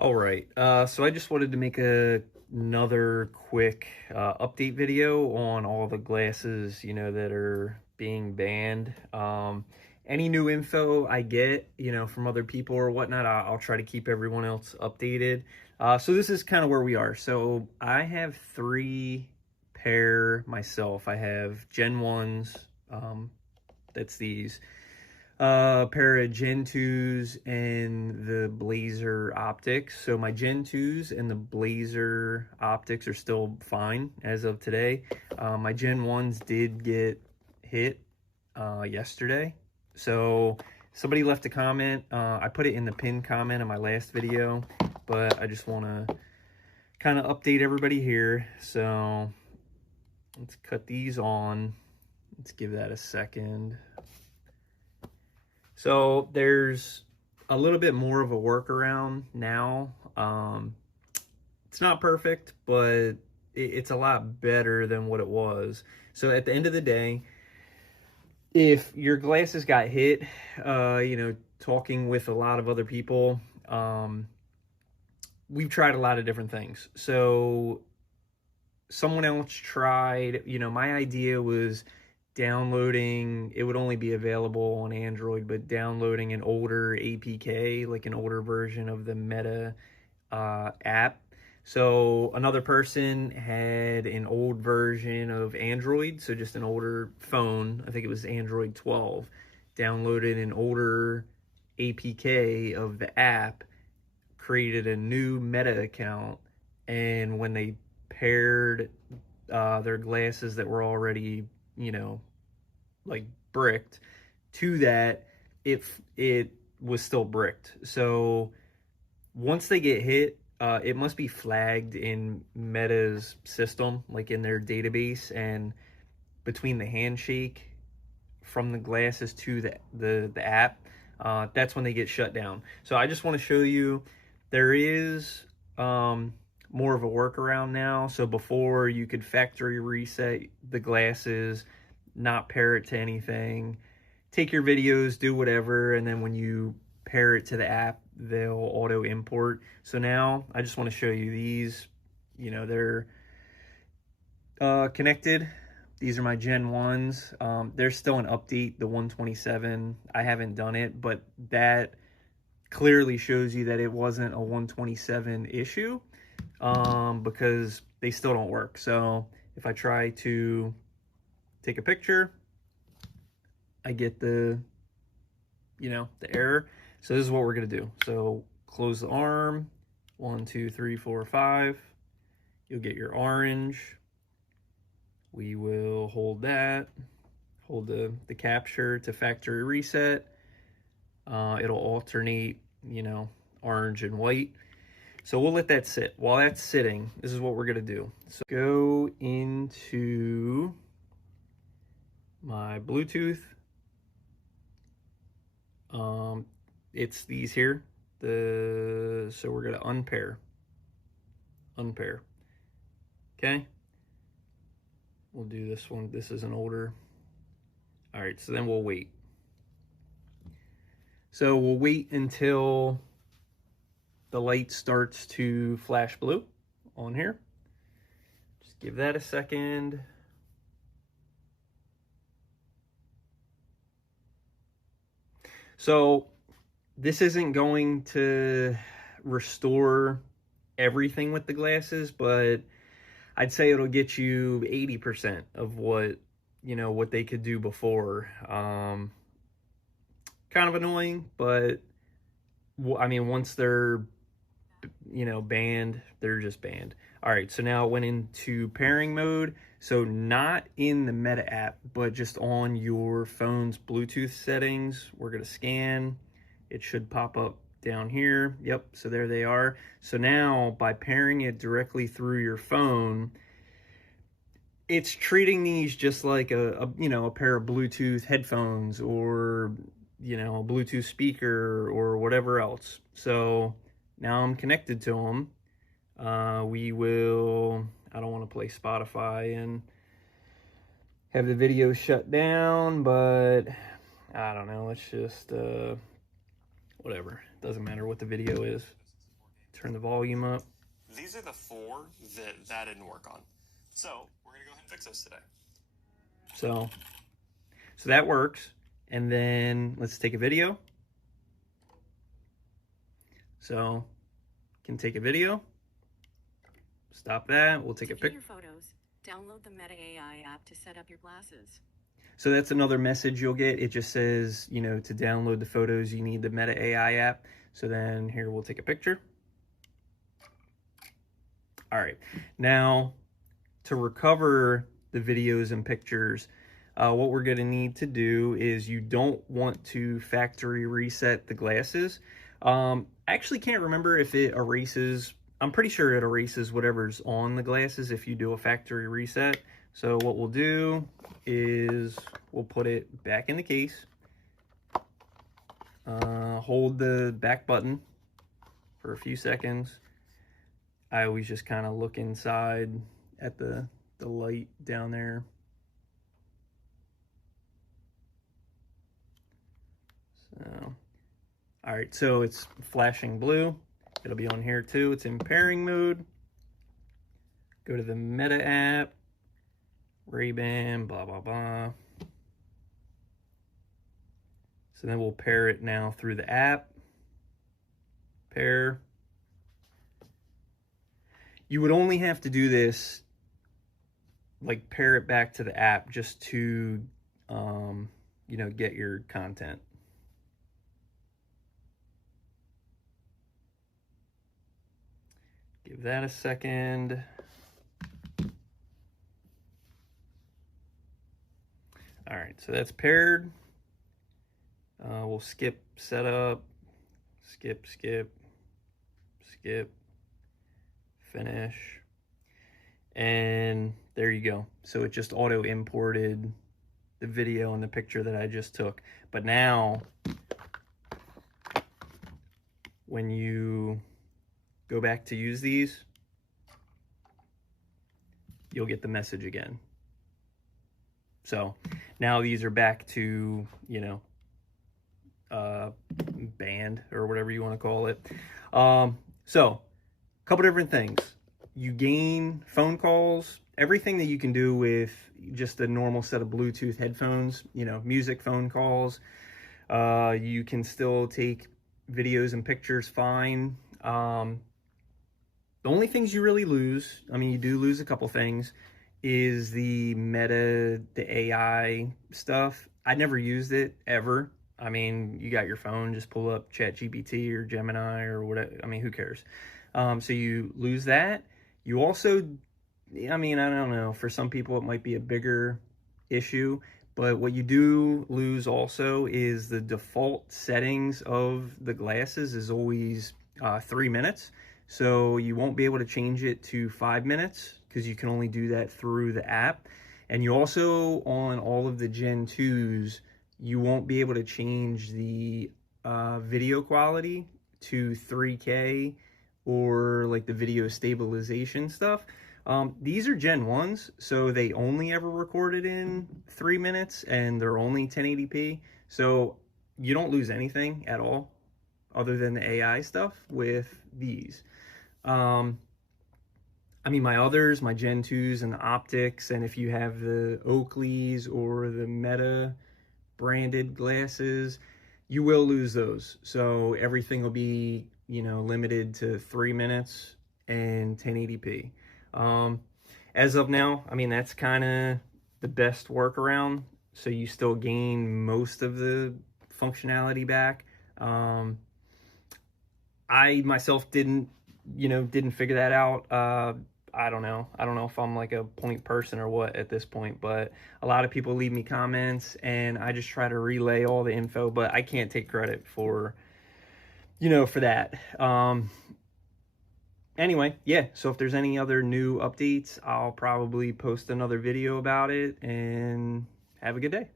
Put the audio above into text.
All right, so I just wanted to make another quick update video on all the glasses, that are being banned. Any new info I get, from other people or whatnot, I'll try to keep everyone else updated. So this is kind of where we are. So I have three pair myself. I have Gen 1s, that's these. Pair of Gen 2s and the Blazer optics. So my Gen 2s and the Blazer optics are still fine as of today. My Gen 1s did get hit yesterday. So somebody left a comment. I put it in the pinned comment of my last video, but I just want to kind of update everybody here. So let's cut these on. Let's give that a second. So there's a little bit more of a workaround now. It's not perfect, but it's a lot better than what it was. So at the end of the day, if your glasses got hit, talking with a lot of other people, we've tried a lot of different things. So someone else tried, my idea was downloading, it would only be available on Android, but downloading an older APK, like an older version of the Meta app. So another person had an old version of Android, so just an older phone, I think it was Android 12, downloaded an older APK of the app, created a new Meta account, and when they paired their glasses that were already like bricked to that, it was still bricked. So once they get hit, it must be flagged in Meta's system, like in their database, and between the handshake from the glasses to the app, that's when they get shut down. So I just want to show you there is more of a workaround now. So before, you could factory reset the glasses, not pair it to anything, take your videos, do whatever, and then when you pair it to the app, they'll auto import. So now I just want to show you these. They're connected. These are my Gen 1s. There's still an update, the 127. I haven't done it, but that clearly shows you that it wasn't a 127 issue, because they still don't work. So if I try to take a picture, I get the error. So this is what we're gonna do. So close the arm, 1, 2, 3, 4, 5. You'll get your orange. We will hold that, hold the capture to factory reset. It'll alternate, orange and white. So we'll let that sit. While that's sitting, this is what we're gonna do. So go into my Bluetooth. It's these here. So we're gonna unpair. Okay. We'll do this one. This is an older. All right. So then we'll wait. So we'll wait until the light starts to flash blue on here. Just give that a second. So this isn't going to restore everything with the glasses, but I'd say it'll get you 80% of what they could do before. Kind of annoying, but I mean, once they're banned, they're just banned. All right, so now it went into pairing mode. So not in the Meta app, but just on your phone's Bluetooth settings. We're gonna scan. It should pop up down here. Yep, so there they are. So now by pairing it directly through your phone, it's treating these just like a pair of Bluetooth headphones, or a Bluetooth speaker or whatever else. So now I'm connected to them. I don't want to play Spotify and have the video shut down, but I don't know. It's just, whatever. It doesn't matter what the video is. Turn the volume up. These are the 4 that didn't work on. So we're going to go ahead and fix those today. So that works. And then let's take a video. So can take a video. Stop that. We'll take a picture. Photos. Download the Meta AI app to set up your glasses. So that's another message you'll get. It just says, you know, to download the photos, you need the Meta AI app. So then here we'll take a picture. All right. Now to recover the videos and pictures, what we're going to need to do is you don't want to factory reset the glasses. I actually can't remember if it erases. I'm pretty sure it erases whatever's on the glasses if you do a factory reset. So what we'll do is we'll put it back in the case. Hold the back button for a few seconds. I always just kind of look inside at the light down there. So, all right, so it's flashing blue. It'll be on here too. It's in pairing mode. Go to the Meta app, Ray-Ban, blah, blah, blah. So then we'll pair it now through the app. Pair. You would only have to do this, like pair it back to the app just to, you know, get your content. Give that a second. All right, so that's paired. We'll skip setup, skip, finish. And there you go. So it just auto imported the video and the picture that I just took. But now, when you go back to use these, you'll get the message again. So now these are back to, you know, banned or whatever you want to call it. So a couple different things. You gain phone calls, everything that you can do with just a normal set of Bluetooth headphones, you know, music, phone calls. You can still take videos and pictures fine. The only things you really lose, I mean, you do lose a couple things, is the Meta, the AI stuff. I never used it ever. I mean, you got your phone, just pull up ChatGPT or Gemini or whatever. I mean, who cares? So you lose that. You also, I mean, I don't know. For some people, it might be a bigger issue. But what you do lose also is the default settings of the glasses is always 3 minutes. So you won't be able to change it to 5 minutes because you can only do that through the app. And you also, on all of the Gen 2s, you won't be able to change the video quality to 3K or like the video stabilization stuff. These are Gen 1s, so they only ever recorded in 3 minutes and they're only 1080p. So you don't lose anything at all other than the AI stuff with these. I mean, my others, my Gen 2s and the optics, and if you have the Oakleys or the Meta branded glasses, you will lose those. So everything will be, you know, limited to 3 minutes and 1080p. As of now, I mean, that's kind of the best workaround. So you still gain most of the functionality back. I myself didn't figure that out. I don't know if I'm like a point person or what at this point, but a lot of people leave me comments and I just try to relay all the info, but I can't take credit for, for that. Anyway, yeah, so if there's any other new updates, I'll probably post another video about it, and have a good day.